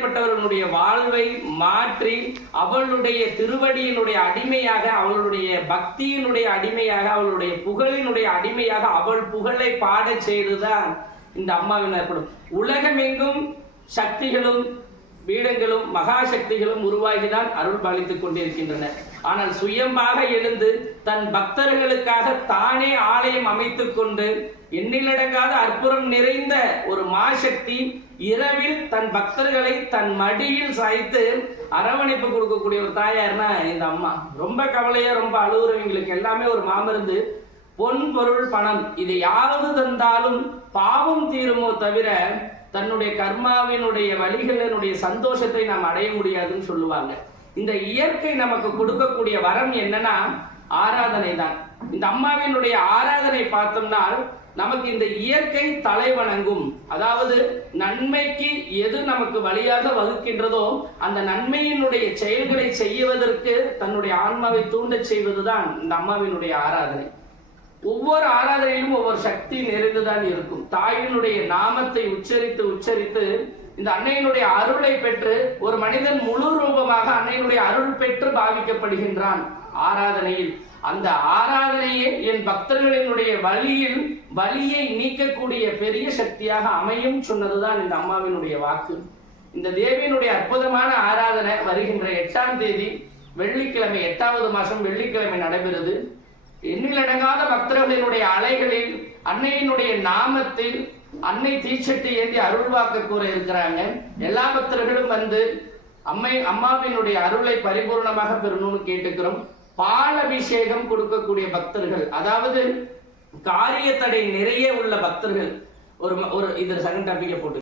அப்பேற்பட்டவர்களுடைய வாழ்வை மாற்றி அவளுடைய திருவடியினுடைய அடிமையாக, அவளுடைய பக்தியினுடைய அடிமையாக, அவளுடைய புகழினுடைய அடிமையாக அவள் புகழை பாட செய்துதான் இந்த அம்மாவின் ஏற்படும். உலகமெங்கும் சக்திகளும் பீடங்களும் மகா சக்திகளும் உருவாகிதான் அருள் பாலித்துக் கொண்டிருக்கின்றன. ஆனால் சுயமாக எழுந்து தன் பக்தர்களுக்காக தானே ஆலயம் அமைத்துக் கொண்டு எண்ணிலடங்காத அற்புதம் நிறைந்த ஒரு மாசக்தி இரவில் தன் பக்தர்களை தன் மடியில் சாய்த்து அரவணைப்பு கொடுக்கக்கூடிய ஒரு தாயார்னா இந்த அம்மா. ரொம்ப கவலையா ரொம்ப அழுகுறவங்களுக்கு எல்லாமே ஒரு மாமருந்து. பொன் பொருள் பணம் இதை யாவது தந்தாலும் பாவம் தீருமோ தவிர தன்னுடைய கர்மாவினுடைய வழிகளினுடைய சந்தோஷத்தை நாம் அடைய முடியாதுன்னு சொல்லுவாங்க. இந்த இயற்கை நமக்கு கொடுக்கக்கூடிய வரம் என்னன்னா ஆராதனை தான். இந்த அம்மாவினுடைய ஆராதனை பார்த்தோம்னா நமக்கு இந்த இயற்கை தலை வணங்கும். அதாவது நன்மைக்கு எது நமக்கு வழியாக வகுக்கின்றதோ அந்த நன்மையினுடைய செயல்களை செய்வதற்கு தன்னுடைய ஆன்மாவை தூண்டச் செய்வதுதான் இந்த அம்மாவினுடைய ஆராதனை. ஒவ்வொரு ஆராதனையிலும் ஒவ்வொரு சக்தி நிறைந்துதான் இருக்கும். தாயினுடைய நாமத்தை உச்சரித்து உச்சரித்து இந்த அன்னையினுடைய அருளை பெற்று ஒரு மனிதன் முழு ரூபமாக அன்னையினுடைய அருள் பெற்று பாவிக்கப்படுகின்றான் ஆராதனையில். அந்த ஆராதனையே என் பக்தர்களினுடைய வலியை நீக்கக்கூடிய பெரிய சக்தியாக அமையும் சொன்னதுதான் இந்த அம்மாவினுடைய வாக்கு. இந்த தேவியினுடைய அற்புதமான ஆராதனை வருகின்ற 8ஆம் தேதி வெள்ளிக்கிழமை, 8வது மாசம் வெள்ளிக்கிழமை நடைபெறுது. எண்ணிலடங்காத பக்தர்களினுடைய அலைகளில் அன்னையினுடைய நாமத்தில் அன்னை தீச்சட்டி ஏந்தி அருள்வாக்க கூற இருக்கிறாங்க. எல்லா பக்தர்களும் வந்து அம்மாவினுடைய அருளை பரிபூர்ணமாக பெறணும்னு கேட்டுக்கிறோம். பால் அபிஷேகம் கொடுக்கக்கூடிய பக்தர்கள், அதாவது காரிய தடை நிறைய உள்ள பக்தர்கள், ஒரு இது செகண்ட் டாபிக்கை போட்டு